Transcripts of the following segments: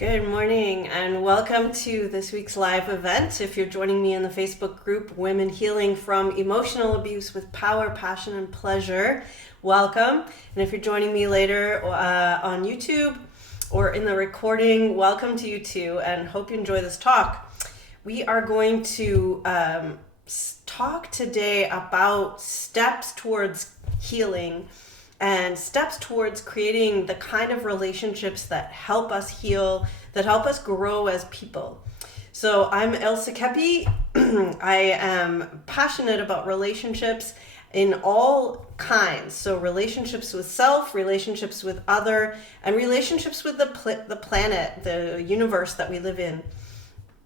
Good morning and welcome to this week's live event. If you're joining me in the Facebook group, Women Healing from Emotional Abuse with Power, Passion, and Pleasure, welcome. And if you're joining me later on YouTube or in the recording, welcome to you too, and hope you enjoy this talk. We are going to talk today about steps towards healing and steps towards creating the kind of relationships that help us heal, that help us grow as people. So I'm Elsa Kepi. I am passionate about relationships in all kinds. So relationships with self, relationships with other, and relationships with the planet, the universe that we live in.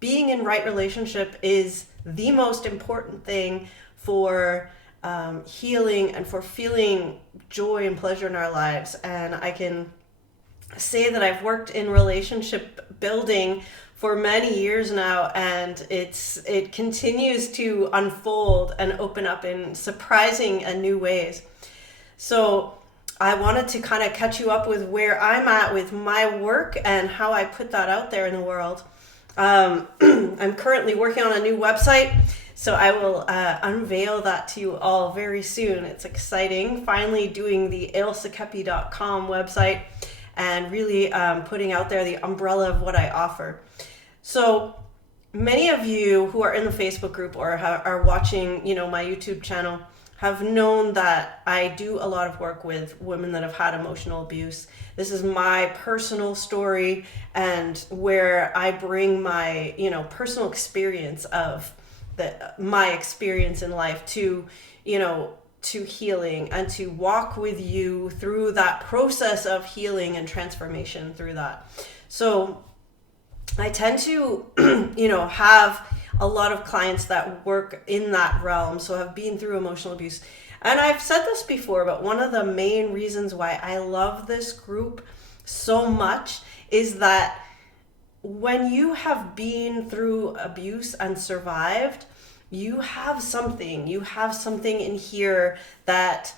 Being in right relationship is the most important thing for healing and for feeling joy and pleasure in our lives. And I can say that I've worked in relationship building for many years now, and it continues to unfold and open up in surprising and new ways. So I wanted to kind of catch you up with where I'm at with my work and how I put that out there in the world. I'm currently working on a new website, so I will unveil that to you all very soon. It's exciting. Finally doing the elsakepi.com website and really putting out there the umbrella of what I offer. So many of you who are in the Facebook group or are watching, my YouTube channel have known that I do a lot of work with women that have had emotional abuse. This is my personal story and where I bring my, personal experience of my experience in life to healing and to walk with you through that process of healing and transformation through that. So I tend to, have a lot of clients that work in that realm, so have been through emotional abuse. And I've said this before, but one of the main reasons why I love this group so much is that when you have been through abuse and survived, you have something in here that,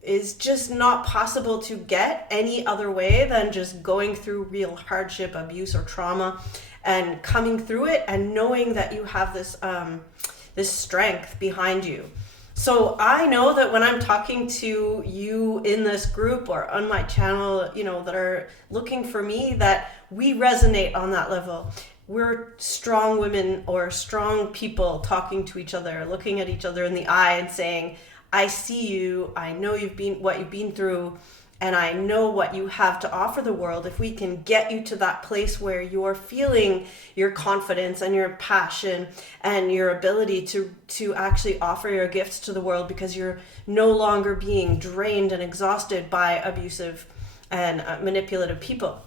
is just not possible to get any other way than just going through real hardship, abuse, or trauma and coming through it and knowing that you have this strength behind you. So I know that when I'm talking to you in this group or on my channel, that are looking for me, that we resonate on that level. We're strong women or strong people talking to each other, looking at each other in the eye and saying, I see you, I know what you've been through, and I know what you have to offer the world. If we can get you to that place where you're feeling your confidence and your passion and your ability to actually offer your gifts to the world because you're no longer being drained and exhausted by abusive and manipulative people.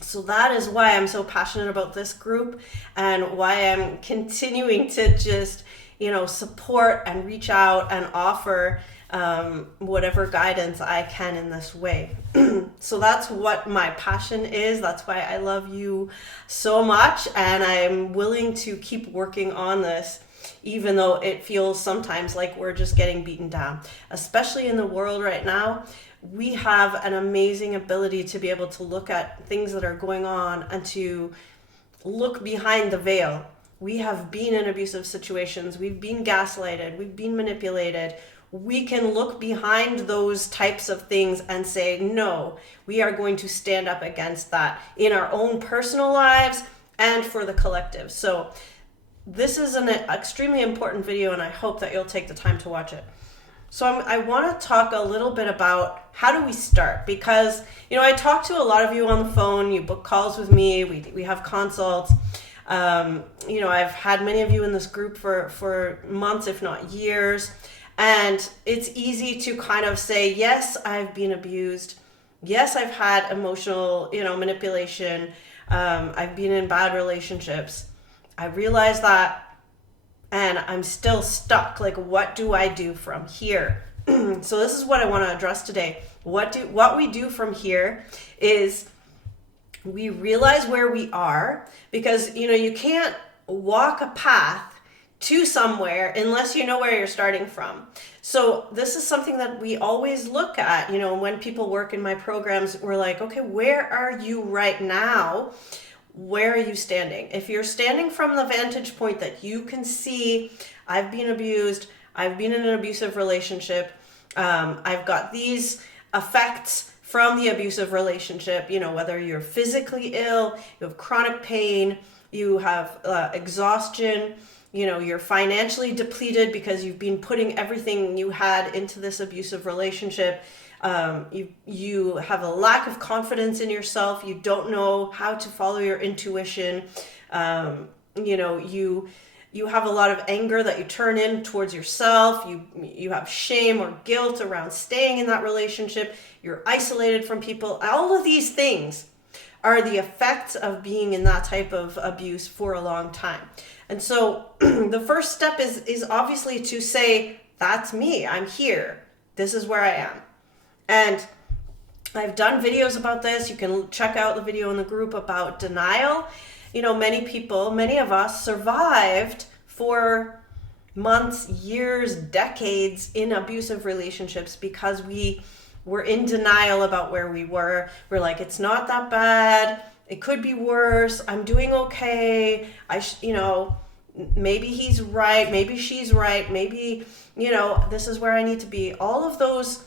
So that is why I'm so passionate about this group and why I'm continuing to just, support and reach out and offer whatever guidance I can in this way. So that's what my passion is. That's why I love you so much. And I'm willing to keep working on this, even though it feels sometimes like we're just getting beaten down, especially in the world right now. We have an amazing ability to be able to look at things that are going on and to look behind the veil. We have been in abusive situations. We've been gaslighted. We've been manipulated. We can look behind those types of things and say, no, we are going to stand up against that in our own personal lives and for the collective. So this is an extremely important video, and I hope that you'll take the time to watch it. So I want to talk a little bit about how do we start, because, I talk to a lot of you on the phone, you book calls with me, we have consults. I've had many of you in this group for months, if not years. And it's easy to kind of say, yes, I've been abused. Yes, I've had emotional, manipulation. I've been in bad relationships. I realize that. And I'm still stuck. Like, what do I do from here? So this is what I want to address today. What we do from here is we realize where we are, because, you can't walk a path to somewhere unless you know where you're starting from. So this is something that we always look at, when people work in my programs, we're like, okay, where are you right now? Where are you standing? If you're standing from the vantage point that you can see, I've been abused, I've been in an abusive relationship, I've got these effects from the abusive relationship, whether you're physically ill, you have chronic pain, you have exhaustion, you're financially depleted because you've been putting everything you had into this abusive relationship. You have a lack of confidence in yourself. You don't know how to follow your intuition. You have a lot of anger that you turn in towards yourself. You have shame or guilt around staying in that relationship. You're isolated from people. All of these things are the effects of being in that type of abuse for a long time. And so the first step is obviously to say, that's me, I'm here, this is where I am. And I've done videos about this. You can check out the video in the group about denial. Many of us survived for months, years, decades in abusive relationships because we were in denial about where we were. We're like, it's not that bad. It could be worse. I'm doing okay. Maybe he's right. Maybe she's right. Maybe, this is where I need to be. All of those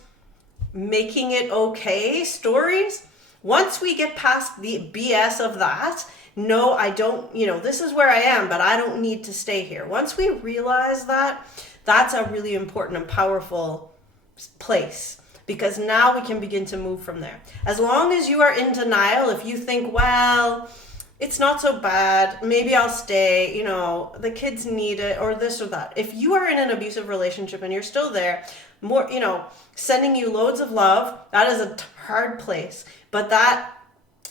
making it okay stories. Once we get past the BS of that, no, I don't, this is where I am, but I don't need to stay here. Once we realize that, that's a really important and powerful place. Because now we can begin to move from there. As long as you are in denial, if you think, well, it's not so bad, maybe I'll stay, the kids need it, or this or that. If you are in an abusive relationship and you're still there, sending you loads of love, that is a hard place. But that,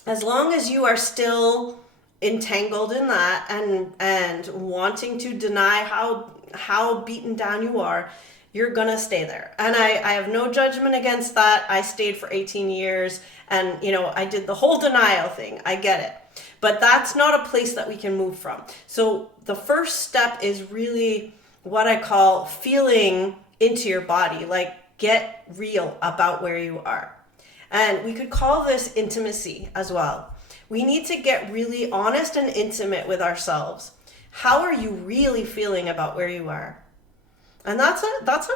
as long as you are still entangled in that and wanting to deny how beaten down you are, you're gonna stay there. And I have no judgment against that. I stayed for 18 years and, I did the whole denial thing. I get it. But that's not a place that we can move from. So the first step is really what I call feeling into your body, like get real about where you are. And we could call this intimacy as well. We need to get really honest and intimate with ourselves. How are you really feeling about where you are? And that's a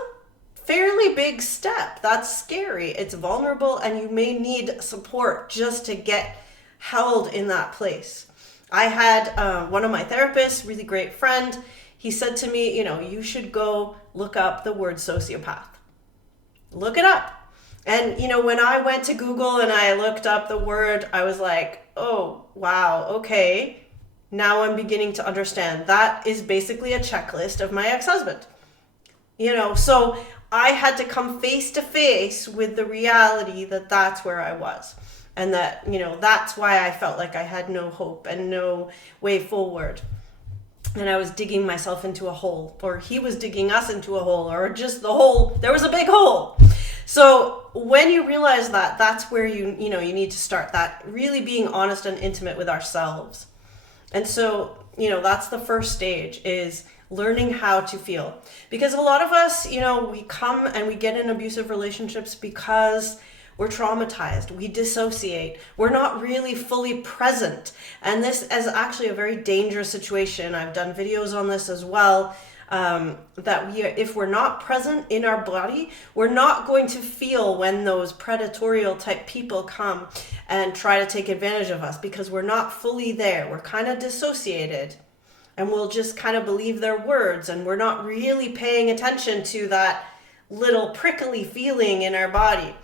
fairly big step. That's scary. It's vulnerable, and you may need support just to get held in that place. I had one of my therapists, really great friend. He said to me, you should go look up the word sociopath. Look it up. And, when I went to Google and I looked up the word, I was like, oh, wow, okay. Now I'm beginning to understand. That is basically a checklist of my ex-husband. So I had to come face to face with the reality that that's where I was. And that, that's why I felt like I had no hope and no way forward. And I was digging myself into a hole, or he was digging us into a hole, or just the hole. There was a big hole. So when you realize that, that's where you need to start that, really being honest and intimate with ourselves. And so, that's the first stage, is learning how to feel. Because a lot of us, we come and we get in abusive relationships because we're traumatized, we dissociate, we're not really fully present. And this is actually a very dangerous situation. I've done videos on this as well, that if we're not present in our body, we're not going to feel when those predatory type people come and try to take advantage of us, because we're not fully there. We're kind of dissociated. And we'll just kind of believe their words, and we're not really paying attention to that little prickly feeling in our body.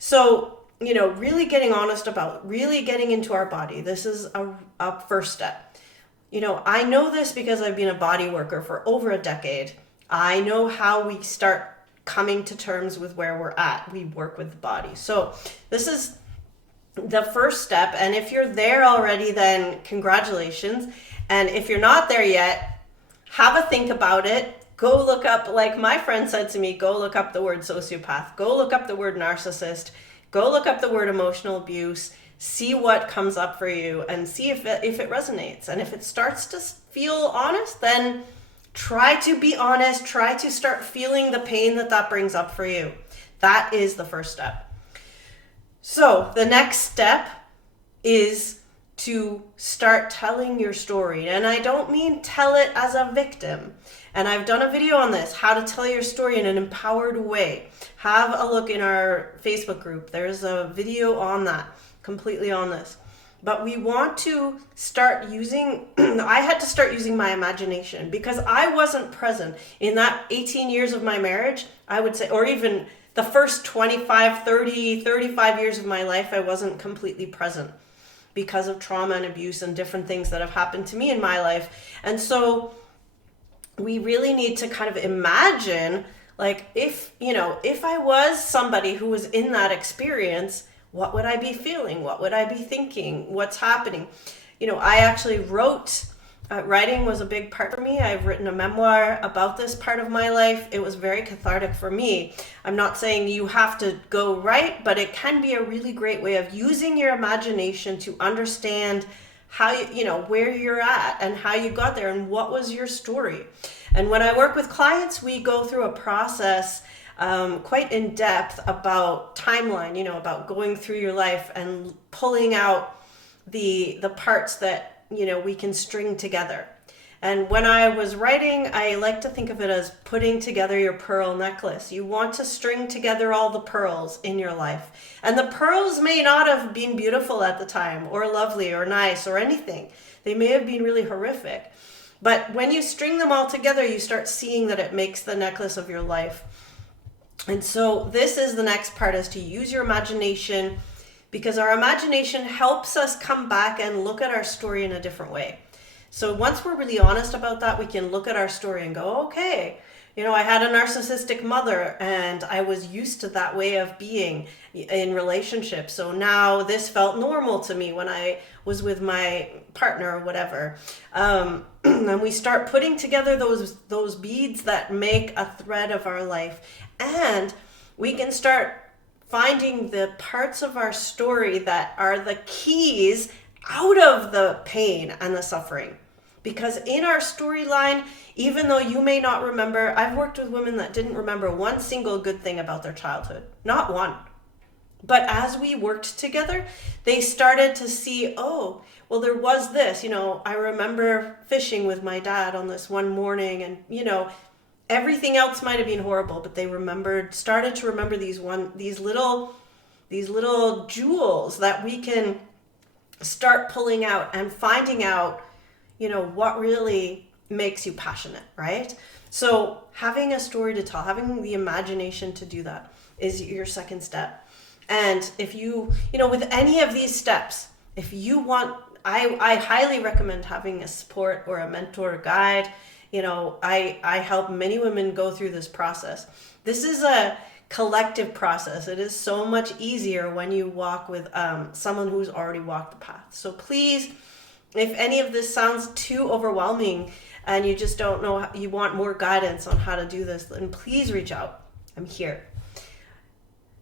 So, really getting honest about really getting into our body. This is a first step. I know this because I've been a body worker for over a decade. I know how we start coming to terms with where we're at. We work with the body. So this is the first step. And if you're there already, then congratulations. And if you're not there yet, have a think about it. Go look up, like my friend said to me, go look up the word sociopath. Go look up the word narcissist. Go look up the word emotional abuse. See what comes up for you and see if it resonates. And if it starts to feel honest, then Try to be honest. Try to start feeling the pain that brings up for you. That is the first step. So the next step is to start telling your story. And I don't mean tell it as a victim. And I've done a video on this, how to tell your story in an empowered way. Have a look in our Facebook group. There's a video on that, completely on this. But we want to start using, I had to start using my imagination because I wasn't present in that 18 years of my marriage, I would say, or even the first 25, 30, 35 years of my life, I wasn't completely present because of trauma and abuse and different things that have happened to me in my life. And so we really need to kind of imagine, like, if I was somebody who was in that experience, what would I be feeling? What would I be thinking? What's happening? I actually wrote, writing was a big part for me. I've written a memoir about this part of my life. It was very cathartic for me. I'm not saying you have to go write, but it can be a really great way of using your imagination to understand how where you're at and how you got there and what was your story. And when I work with clients, we go through a process quite in depth about timeline, about going through your life and pulling out the parts that we can string together. And when I was writing, I like to think of it as putting together your pearl necklace. You want to string together all the pearls in your life. And the pearls may not have been beautiful at the time or lovely or nice or anything. They may have been really horrific. But when you string them all together, you start seeing that it makes the necklace of your life. And so this is the next part, is to use your imagination, because our imagination helps us come back and look at our story in a different way. So once we're really honest about that, we can look at our story and go, okay, I had a narcissistic mother and I was used to that way of being in relationships. So now this felt normal to me when I was with my partner or whatever. And we start putting together those beads that make a thread of our life. And we can start finding the parts of our story that are the keys out of the pain and the suffering. Because in our storyline, even though you may not remember, I've worked with women that didn't remember one single good thing about their childhood. Not one. But as we worked together, they started to see, oh, well, there was this, I remember fishing with my dad on this one morning, and, everything else might have been horrible, but they started to remember these little jewels that we can start pulling out and finding out, what really makes you passionate, right? So having a story to tell, having the imagination to do that is your second step. And if you, with any of these steps, if you want, I highly recommend having a support or a mentor guide. I help many women go through this process. This is a collective process. It is so much easier when you walk with someone who's already walked the path. So please, if any of this sounds too overwhelming and you just don't know, you want more guidance on how to do this, then please reach out. I'm here.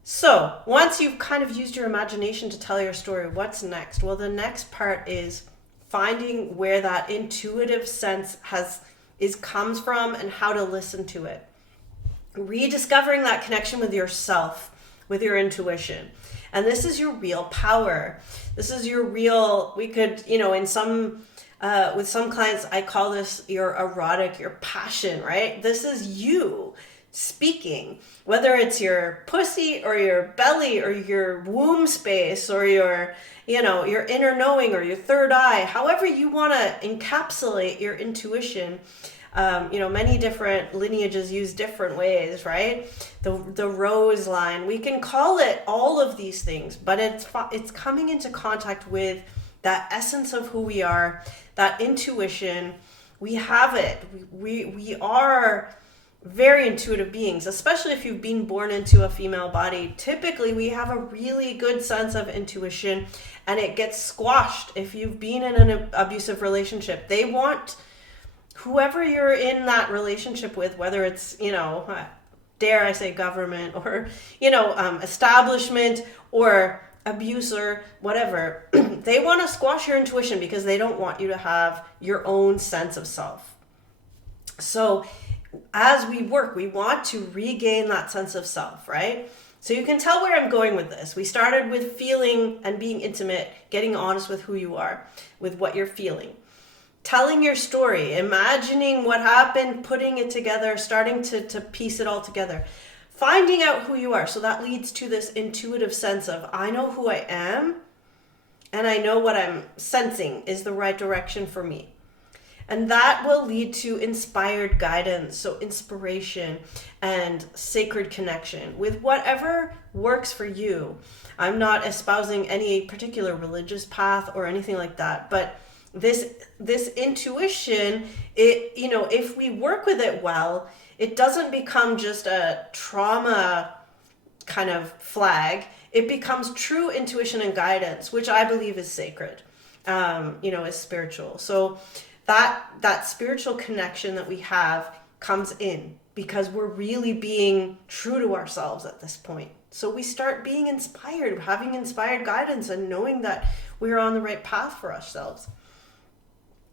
So once you've kind of used your imagination to tell your story, what's next? Well, the next part is finding where that intuitive sense comes from and how to listen to it. Rediscovering that connection with yourself, with your intuition. And this is your real power. This is your real, we could, in some, with some clients, I call this your erotic, your passion, right? This is you speaking, whether it's your pussy or your belly or your womb space or your inner knowing or your third eye, however you want to encapsulate your intuition. Many different lineages use different ways, right? The rose line, we can call it all of these things, but it's coming into contact with that essence of who we are, that intuition. We have it. We are very intuitive beings, especially if you've been born into a female body. Typically, we have a really good sense of intuition, and it gets squashed if you've been in an abusive relationship. They want whoever you're in that relationship with, whether it's, dare I say government or, establishment or abuser, whatever, they want to squash your intuition because they don't want you to have your own sense of self. So as we work, we want to regain that sense of self, right? So you can tell where I'm going with this. We started with feeling and being intimate, getting honest with who you are, with what you're feeling. Telling your story, imagining what happened, putting it together, starting to piece it all together. Finding out who you are. So that leads to this intuitive sense of, I know who I am, and I know what I'm sensing is the right direction for me. And that will lead to inspired guidance, so inspiration and sacred connection with whatever works for you. I'm not espousing any particular religious path or anything like that, but this intuition, if we work with it well, it doesn't become just a trauma kind of flag. It becomes true intuition and guidance, which I believe is sacred, is spiritual. So that spiritual connection that we have comes in because we're really being true to ourselves at this point. So we start being inspired, having inspired guidance, and knowing that we're on the right path for ourselves.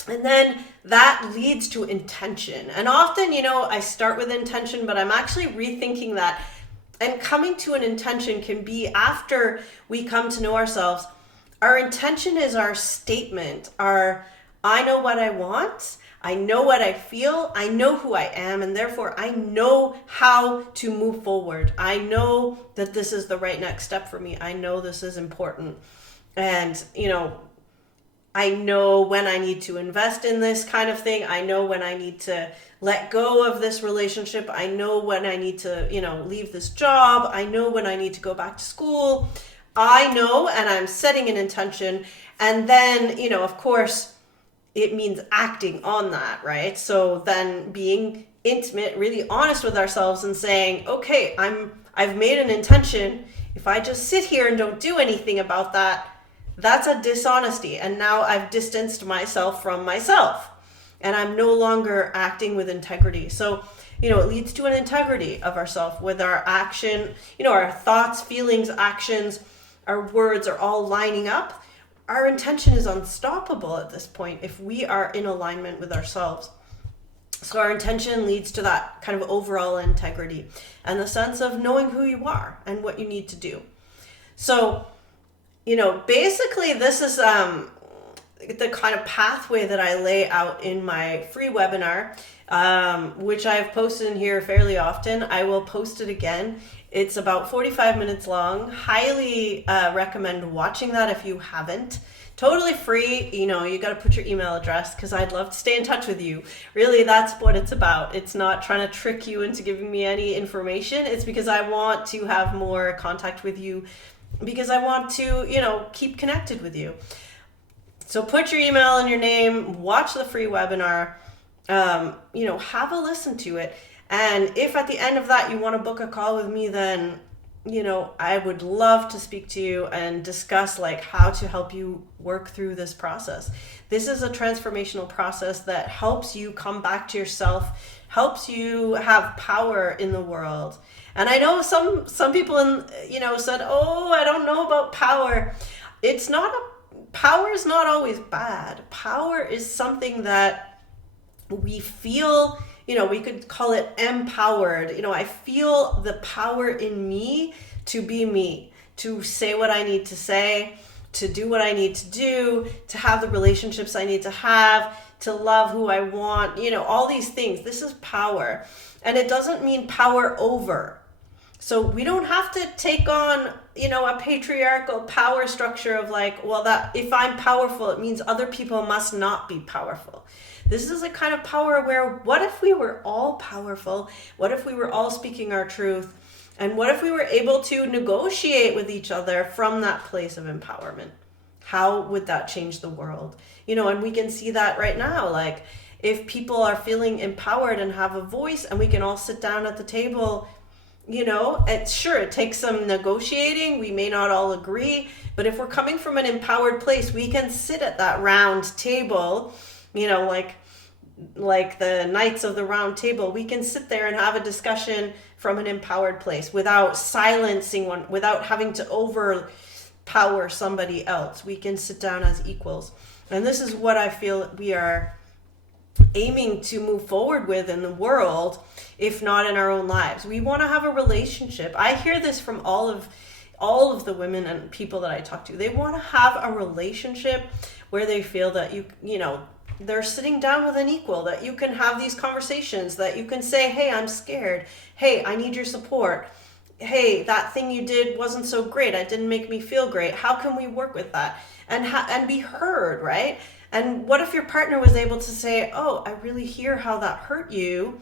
And then that leads to intention. And often, I start with intention, but I'm actually rethinking that. And coming to an intention can be after we come to know ourselves. Our intention is our statement, I know what I want, I know what I feel, I know who I am, and therefore I know how to move forward. I know that this is the right next step for me. I know this is important. And, I know when I need to invest in this kind of thing. I know when I need to let go of this relationship. I know when I need to, leave this job. I know when I need to go back to school. I know, and I'm setting an intention. And then, of course, it means acting on that, right? So then being intimate, really honest with ourselves and saying, okay, I've made an intention. If I just sit here and don't do anything about that, that's a dishonesty. And now I've distanced myself from myself and I'm no longer acting with integrity. So, it leads to an integrity of ourself with our action, our thoughts, feelings, actions, our words are all lining up. Our intention is unstoppable at this point if we are in alignment with ourselves. So our intention leads to that kind of overall integrity and the sense of knowing who you are and what you need to do. So, basically this is the kind of pathway that I lay out in my free webinar, which I've posted in here fairly often. I will post it again. It's about 45 minutes long. Highly recommend watching that if you haven't. Totally free. You got to put your email address because I'd love to stay in touch with you. Really, that's what it's about. It's not trying to trick you into giving me any information. It's because I want to have more contact with you, because I want to, keep connected with you. So put your email and your name, watch the free webinar, have a listen to it. And if at the end of that you want to book a call with me, then, I would love to speak to you and discuss how to help you work through this process. This is a transformational process that helps you come back to yourself, helps you have power in the world. And I know some people said, oh, I don't know about power. Power is not always bad. Power is something that we feel, we could call it empowered. I feel the power in me to be me, to say what I need to say, to do what I need to do, to have the relationships I need to have, to love who I want, all these things. This is power. And it doesn't mean power over. So we don't have to take on, a patriarchal power structure of that if I'm powerful, it means other people must not be powerful. This is a kind of power where what if we were all powerful? What if we were all speaking our truth? And what if we were able to negotiate with each other from that place of empowerment? How would that change the world? And we can see that right now. If people are feeling empowered and have a voice and we can all sit down at the table, it takes some negotiating. We may not all agree, but if we're coming from an empowered place, we can sit at that round table, like the Knights of the Round Table. We can sit there and have a discussion from an empowered place without silencing one, without having to overpower somebody else. We can sit down as equals. And this is what I feel we are aiming to move forward with in the world, if not in our own lives. We want to have a relationship. I hear this from all of the women and people that I talk to. They want to have a relationship where they feel that they're sitting down with an equal, that you can have these conversations, that you can say, hey, I'm scared. Hey, I need your support. Hey, that thing you did wasn't so great. It didn't make me feel great. How can we work with that? And be heard, right? And what if your partner was able to say, oh, I really hear how that hurt you.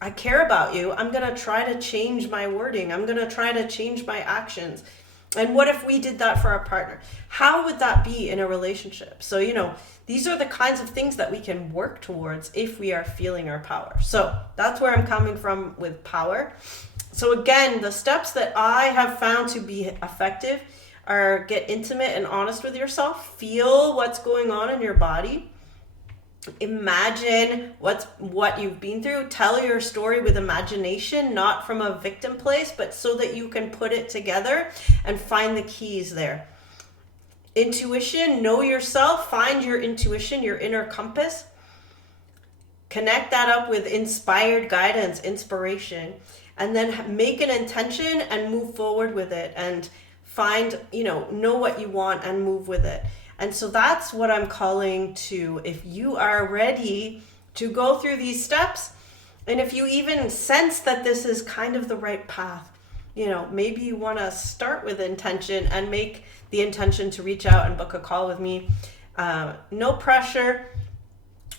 I care about you. I'm going to try to change my wording. I'm going to try to change my actions. And what if we did that for our partner? How would that be in a relationship? So, these are the kinds of things that we can work towards if we are feeling our power. So that's where I'm coming from with power. So again, the steps that I have found to be effective are get intimate and honest with yourself. Feel what's going on in your body. Imagine what you've been through. Tell your story with imagination, not from a victim place, but so that you can put it together and find the keys there. Intuition, know yourself, find your intuition, your inner compass. Connect that up with inspired guidance, inspiration, and then make an intention and move forward with it and find, know what you want and move with it. And so that's what I'm calling to, if you are ready to go through these steps, and if you even sense that this is kind of the right path, maybe you want to start with intention and make the intention to reach out and book a call with me. No pressure.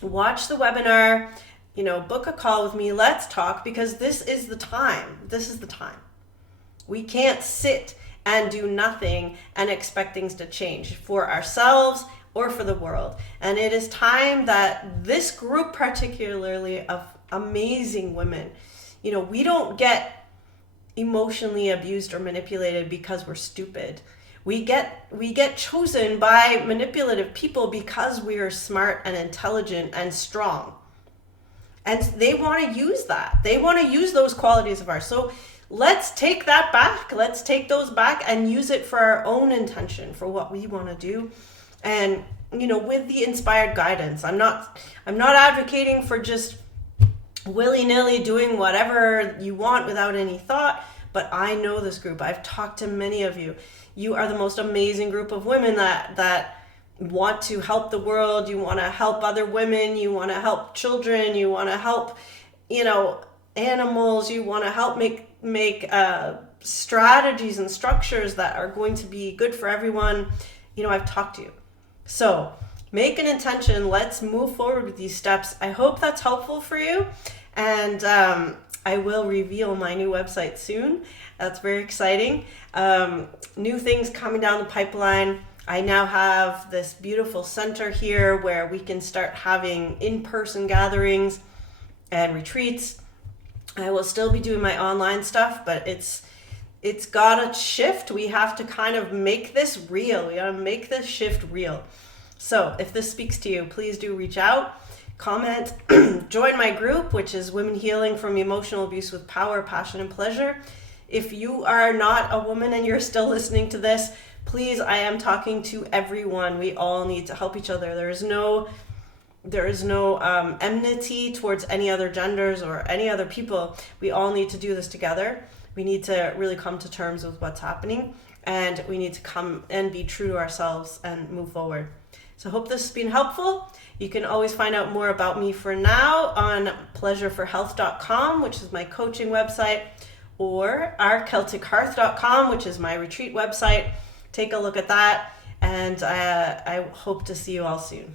Watch the webinar, book a call with me. Let's talk, because this is the time. This is the time. We can't sit and do nothing and expect things to change for ourselves or for the world. And it is time that this group, particularly of amazing women, we don't get emotionally abused or manipulated because we're stupid. We get chosen by manipulative people because we are smart and intelligent and strong. And they want to use that. They want to use those qualities of ours. So let's take that back. Let's take those back and use it for our own intention, for what we want to do. And, with the inspired guidance, I'm not advocating for just willy-nilly doing whatever you want without any thought, but I know this group. I've talked to many of you. You are the most amazing group of women that want to help the world. You want to help other women. You want to help children. You want to help, animals. You want to help make strategies and structures that are going to be good for everyone. I've talked to you. So make an intention. Let's move forward with these steps. I hope that's helpful for you. And I will reveal my new website soon. That's very exciting. New things coming down the pipeline. I now have this beautiful center here where we can start having in-person gatherings and retreats. I will still be doing my online stuff, but it's got to shift. We have to kind of make this real. We got to make this shift real. So if this speaks to you, please do reach out, comment, join my group, which is Women Healing from Emotional Abuse with Power, Passion, and Pleasure. If you are not a woman and you're still listening to this, please, I am talking to everyone. We all need to help each other. There is no enmity towards any other genders or any other people. We all need to do this together. We need to really come to terms with what's happening, and we need to come and be true to ourselves and move forward. So I hope this has been helpful. You can always find out more about me for now on pleasureforhealth.com, which is my coaching website, or ourceltichearth.com, which is my retreat website. Take a look at that, and I hope to see you all soon.